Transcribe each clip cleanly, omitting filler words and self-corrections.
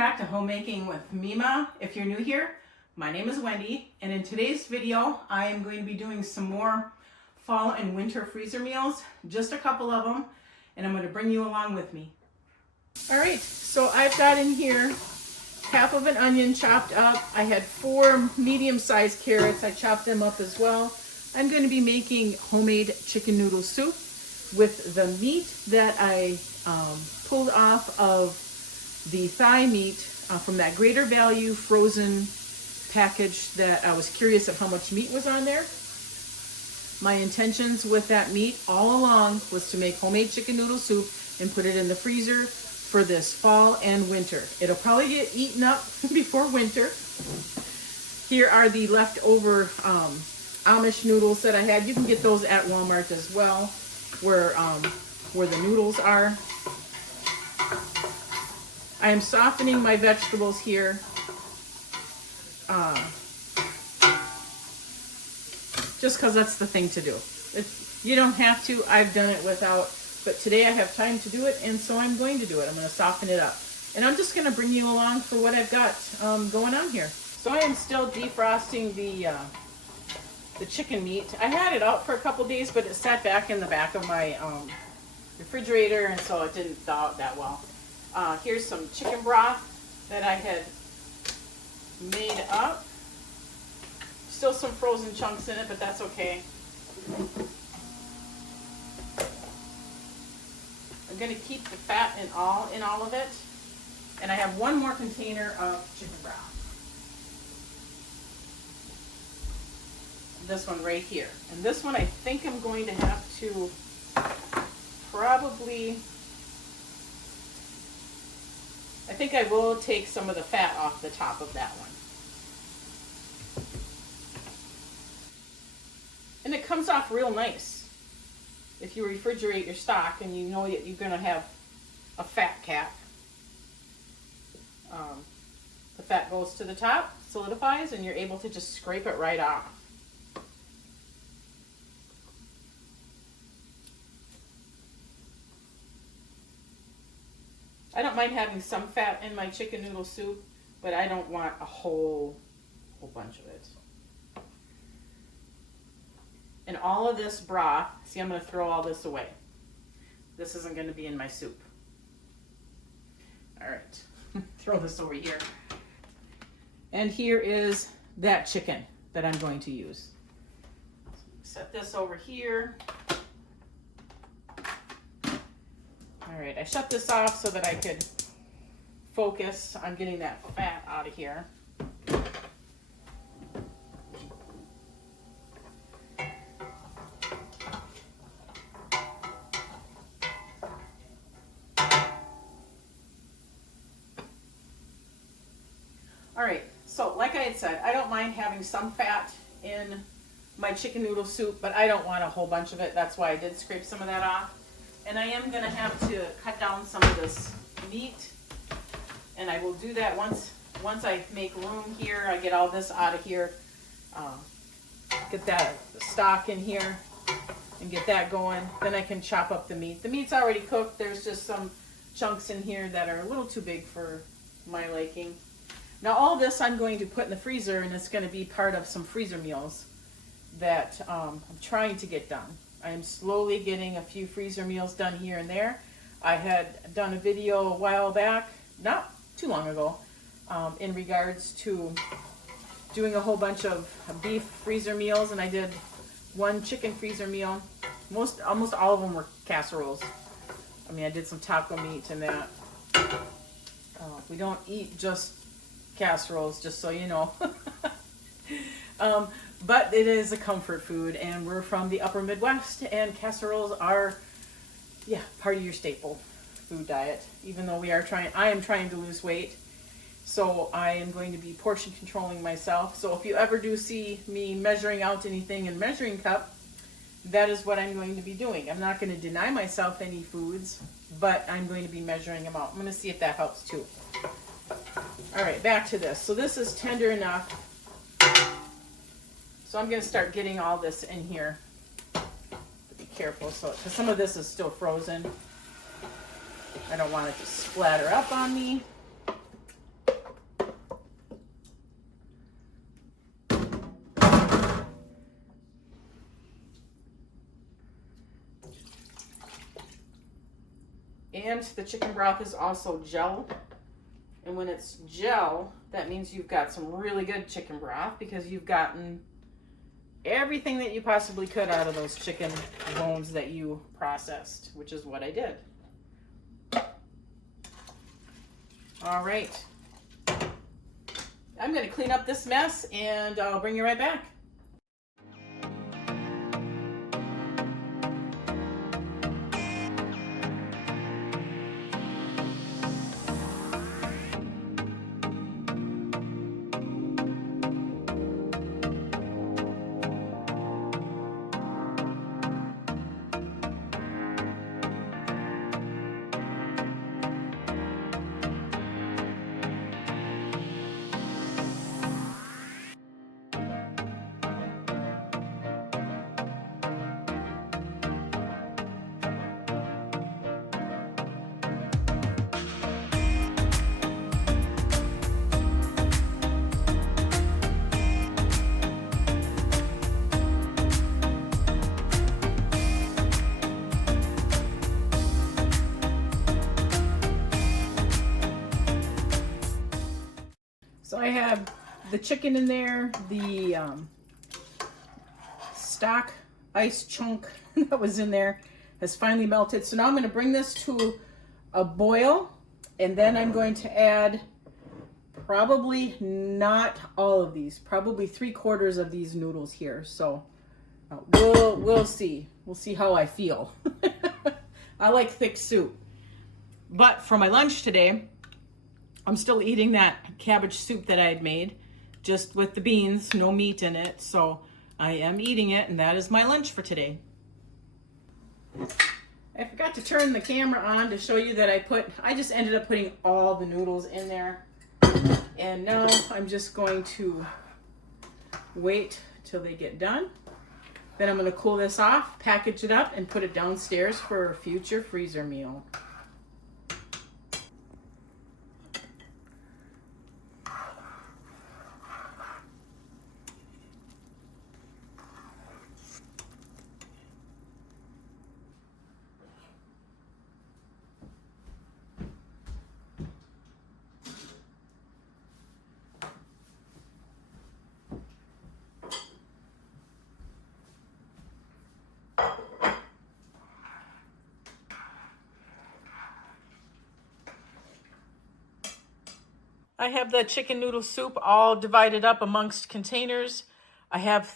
back to Homemaking with Mima. If you're new here, my name is Wendy, and in today's video, I am going to be doing some more fall and winter freezer meals, just a couple of them, and I'm going to bring you along with me. All right, so I've got in here half of an onion chopped up. I had 4 medium-sized carrots. I chopped them up as well. I'm going to be making homemade chicken noodle soup with the meat that I pulled off of the thigh meat from that Greater Value frozen package that I was curious of how much meat was on there. My intentions with that meat all along was to make homemade chicken noodle soup and put it in the freezer for this fall and winter. It'll probably get eaten up before winter. Here are the leftover Amish noodles that I had. You can get those at Walmart as well, where the noodles are. I am softening my vegetables here. Just because that's the thing to do. You don't have to. I've done it without. But today I have time to do it, and so I'm going to do it. I'm going to soften it up. And I'm just going to bring you along for what I've got going on here. So I am still defrosting the chicken meat. I had it out for a couple days, but it sat back in the back of my refrigerator, and so it didn't thaw out that well. Here's some chicken broth that I had made up. Still some frozen chunks in it, but that's okay. I'm going to keep the fat in all of it. And I have one more container of chicken broth. This one right here. And this one I think I'm going to have to probably... I think I will take some of the fat off the top of that one. And it comes off real nice if you refrigerate your stock and you know that you're going to have a fat cap. The fat goes to the top, solidifies, and you're able to just scrape it right off. I don't mind having some fat in my chicken noodle soup, but I don't want a whole bunch of it. And all of this broth, see, I'm going to throw all this away. This isn't going to be in my soup. All right, throw this over here. And here is that chicken that I'm going to use. Set this over here. All right, I shut this off so that I could focus on getting that fat out of here. All right, so like I had said, I don't mind having some fat in my chicken noodle soup, but I don't want a whole bunch of it. That's why I did scrape some of that off. And I am going to have to cut down some of this meat, and I will do that once I make room here. I get all this out of here, get that stock in here, and get that going. Then I can chop up the meat. The meat's already cooked. There's just some chunks in here that are a little too big for my liking. Now all this I'm going to put in the freezer, and it's going to be part of some freezer meals that I'm trying to get done. I am slowly getting a few freezer meals done here and there. I had done a video a while back, not too long ago, in regards to doing a whole bunch of beef freezer meals, and I did one chicken freezer meal. Almost all of them were casseroles. I mean, I did some taco meat and that. We don't eat just casseroles, just so you know. But it is a comfort food, and we're from the upper Midwest, and casseroles are, part of your staple food diet. Even though I am trying to lose weight, so I am going to be portion controlling myself. So if you ever do see me measuring out anything in measuring cup, that is what I'm going to be doing. I'm not going to deny myself any foods, but I'm going to be measuring them out. I'm going to see if that helps too. All right, back to this. So this is tender enough. So I'm going to start getting all this in here. Be careful, because some of this is still frozen. I don't want it to splatter up on me. And the chicken broth is also gel. And when it's gel, that means you've got some really good chicken broth because you've gotten everything that you possibly could out of those chicken bones that you processed, which is what I did. All right. I'm going to clean up this mess and I'll bring you right back. So I have the chicken in there, the stock ice chunk that was in there has finally melted. So now I'm going to bring this to a boil, and then I'm going to add probably not all of these, probably 3/4 of these noodles here. So we'll see. We'll see how I feel. I like thick soup. But for my lunch today, I'm still eating that cabbage soup that I had made, just with the beans, no meat in it. So I am eating it, and that is my lunch for today. I forgot to turn the camera on to show you that I just ended up putting all the noodles in there. And now I'm just going to wait till they get done. Then I'm going to cool this off, package it up, and put it downstairs for a future freezer meal. I have the chicken noodle soup all divided up amongst containers. I have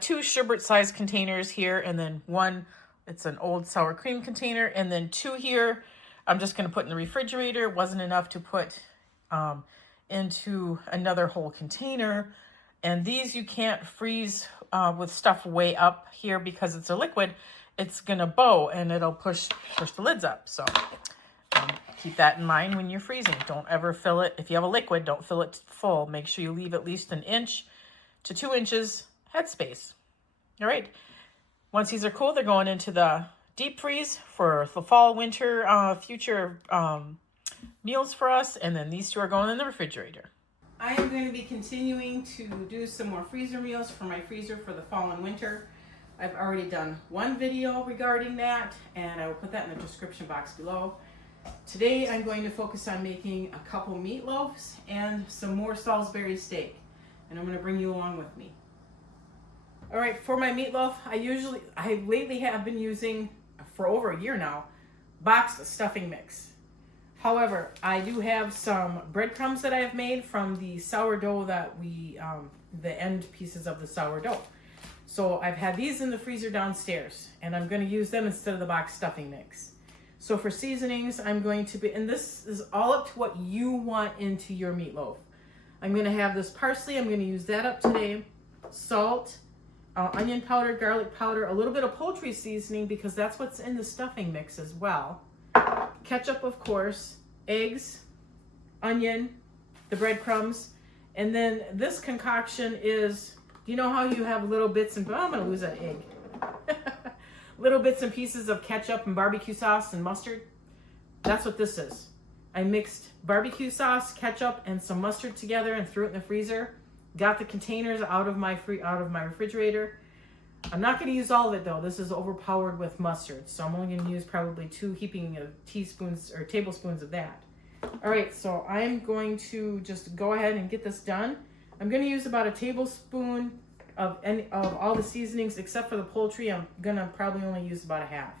two sherbet-sized containers here, and then one, it's an old sour cream container, and then two here I'm just going to put in the refrigerator. It wasn't enough to put into another whole container. And these you can't freeze with stuff way up here because it's a liquid. It's going to bow and it'll push the lids up. So keep that in mind when you're freezing. Don't ever fill it. If you have a liquid, don't fill it full. Make sure you leave at least 1 inch to 2 inches headspace. All right. Once these are cool, they're going into the deep freeze for the fall, winter, future meals for us. And then these two are going in the refrigerator. I am going to be continuing to do some more freezer meals for my freezer for the fall and winter. I've already done one video regarding that, and I will put that in the description box below. Today I'm going to focus on making a couple meatloaves and some more Salisbury steak, and I'm going to bring you along with me. All right, for my meatloaf, I lately have been using, for over a year now, boxed stuffing mix. However, I do have some breadcrumbs that I have made from the sourdough that the end pieces of the sourdough. So I've had these in the freezer downstairs, and I'm going to use them instead of the box stuffing mix. So for seasonings, I'm going to be, and this is all up to what you want into your meatloaf. I'm going to have this parsley. I'm going to use that up today. Salt, onion powder, garlic powder, a little bit of poultry seasoning because that's what's in the stuffing mix as well. Ketchup, of course, eggs, onion, the breadcrumbs, and then this concoction is, you know how you have little bits and, I'm going to lose that egg. Little bits and pieces of ketchup and barbecue sauce and mustard? That's what this is. I mixed barbecue sauce, ketchup, and some mustard together and threw it in the freezer. Got the containers out of my refrigerator. I'm not going to use all of it though. This is overpowered with mustard. So I'm only going to use probably 2 heaping of teaspoons or tablespoons of that. All right, so I'm going to just go ahead and get this done. I'm going to use about a tablespoon of all the seasonings except for the poultry. I'm going to probably only use about a half.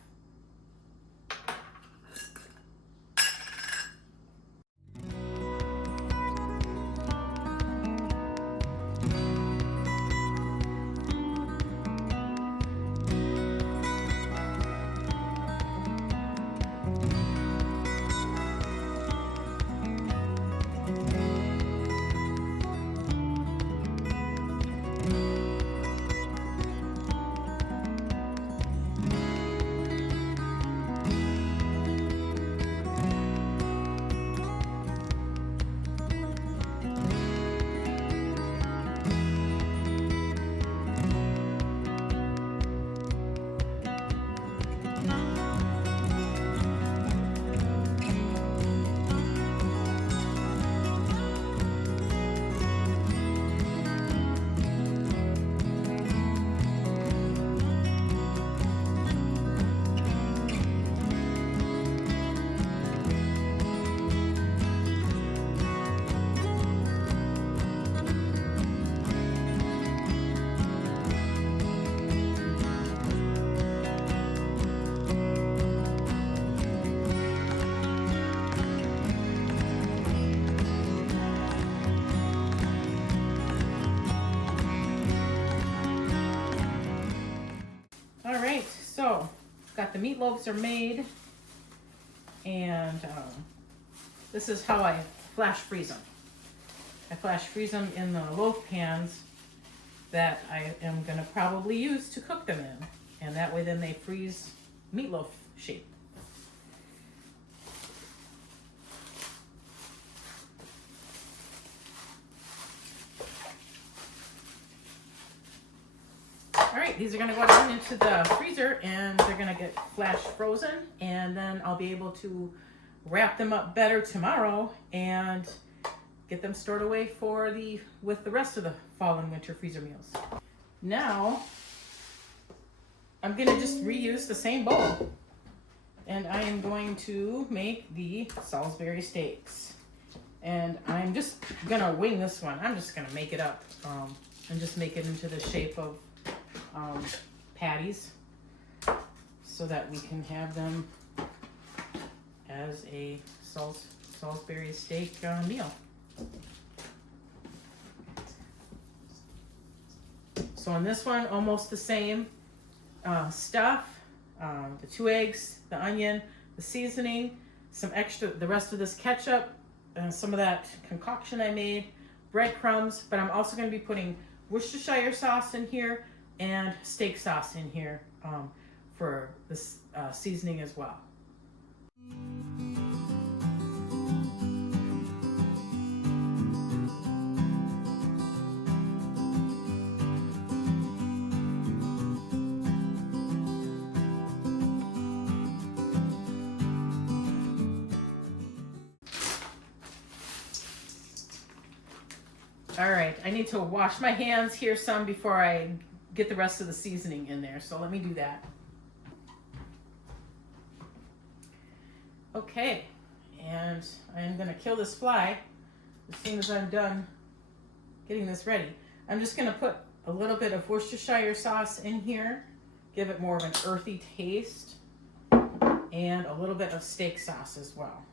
All right, so got the meatloaves are made, and this is how I flash freeze them. I flash freeze them in the loaf pans that I am going to probably use to cook them in, and that way then they freeze meatloaf shape. All right, these are gonna go down into the freezer and they're gonna get flash frozen, and then I'll be able to wrap them up better tomorrow and get them stored away with the rest of the fall and winter freezer meals. Now, I'm gonna just reuse the same bowl, and I am going to make the Salisbury steaks. And I'm just gonna wing this one. I'm just gonna make it up and just make it into the shape of patties so that we can have them as a Salisbury steak meal. So on this one, almost the same stuff, the 2 eggs, the onion, the seasoning, some extra, the rest of this ketchup, some of that concoction I made, breadcrumbs, but I'm also going to be putting Worcestershire sauce in here and steak sauce in here for this seasoning as well. All right, I need to wash my hands here some before I get the rest of the seasoning in there, so let me do that. Okay, and I'm gonna kill this fly as soon as I'm done getting this ready. I'm just gonna put a little bit of Worcestershire sauce in here, give it more of an earthy taste, and a little bit of steak sauce as well.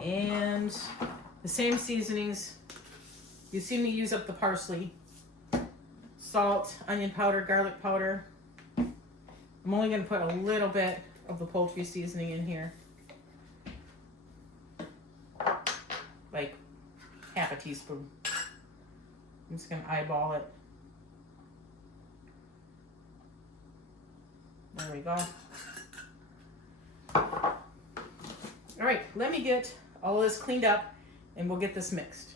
And the same seasonings. You see me use up the parsley, salt, onion powder, garlic powder. I'm only going to put a little bit of the poultry seasoning in here. Like half a teaspoon. I'm just going to eyeball it. There we go. All right, let me get all this cleaned up and we'll get this mixed.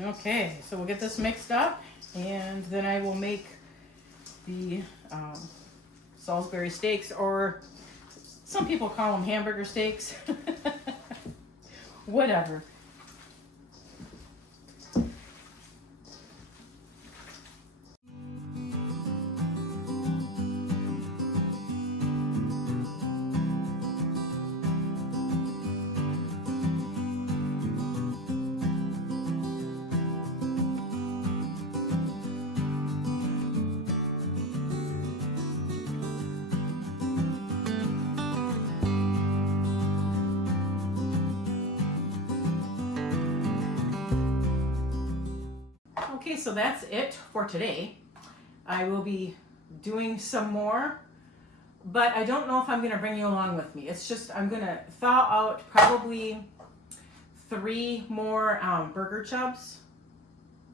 Okay, so we'll get this mixed up and then I will make the Salisbury steaks, or some people call them hamburger steaks. Whatever. Okay, so that's it for today. I will be doing some more, but I don't know if I'm going to bring you along with me. It's just I'm going to thaw out probably 3 more burger chubs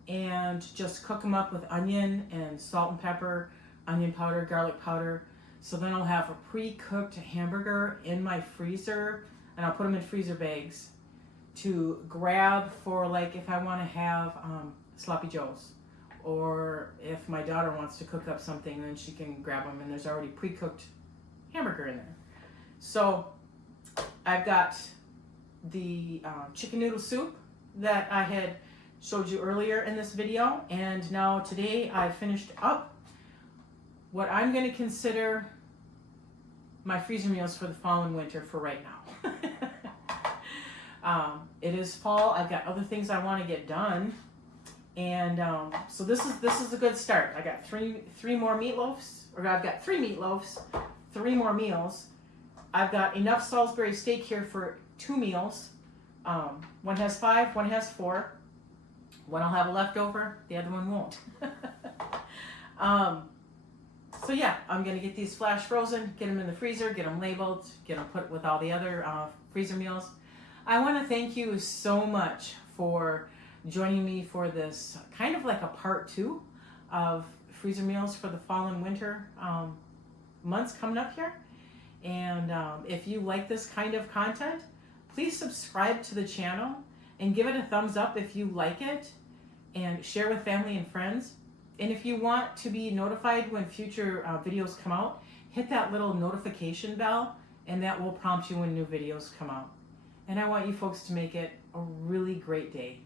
and just cook them up with onion and salt and pepper, onion powder, garlic powder. So then I'll have a pre-cooked hamburger in my freezer, and I'll put them in freezer bags to grab for, like, if I want to have sloppy joes, or if my daughter wants to cook up something, then she can grab them, and there's already pre-cooked hamburger in there. So I've got the chicken noodle soup that I had showed you earlier in this video, and now today I finished up what I'm going to consider my freezer meals for the fall and winter for right now. It is fall. I've got other things I want to get done, and so this is a good start. I got three more meatloafs, or I've got 3 meatloafs, 3 more meals. I've got enough Salisbury steak here for 2 meals. One has 5, one has 4. One will have a leftover, the other one won't. So yeah, I'm gonna get these flash frozen, get them in the freezer, get them labeled, get them put with all the other freezer meals. I want to thank you so much for joining me for this kind of like a part 2 of freezer meals for the fall and winter months coming up here. And if you like this kind of content, please subscribe to the channel and give it a thumbs up if you like it, and share with family and friends. And if you want to be notified when future videos come out, hit that little notification bell, and that will prompt you when new videos come out. And I want you folks to make it a really great day.